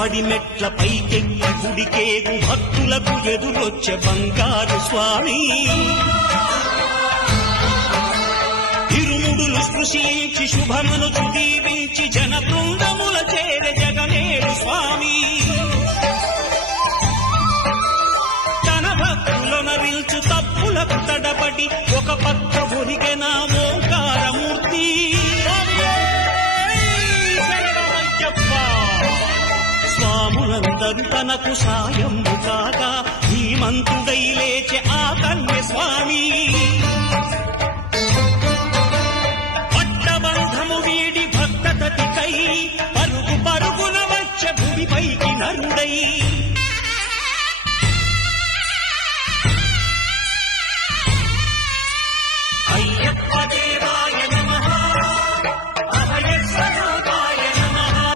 పడి మెట్ల పైకెక్కి గుడికేగు భక్తులకు ఎదురొచ్చే బంగారు స్వామి ఇరుముడులు స్పృశించి శుభమనుచు దీవించి జన బృందముల చేరే జగనేడు స్వామి తన భక్తులనరిల్చు తప్పులకు తడబడి ఒక పక్క ఒరిగెన ఓంకారమూర్తి స్వాములందరూ తనకు సాయము కాగా ధీమంతుడై లేచే ఆ కన్య స్వామి పట్టబంధము వీడి భక్తతతికై పరుగు పరుగున వచ్చే భూమిపైకి నరుడ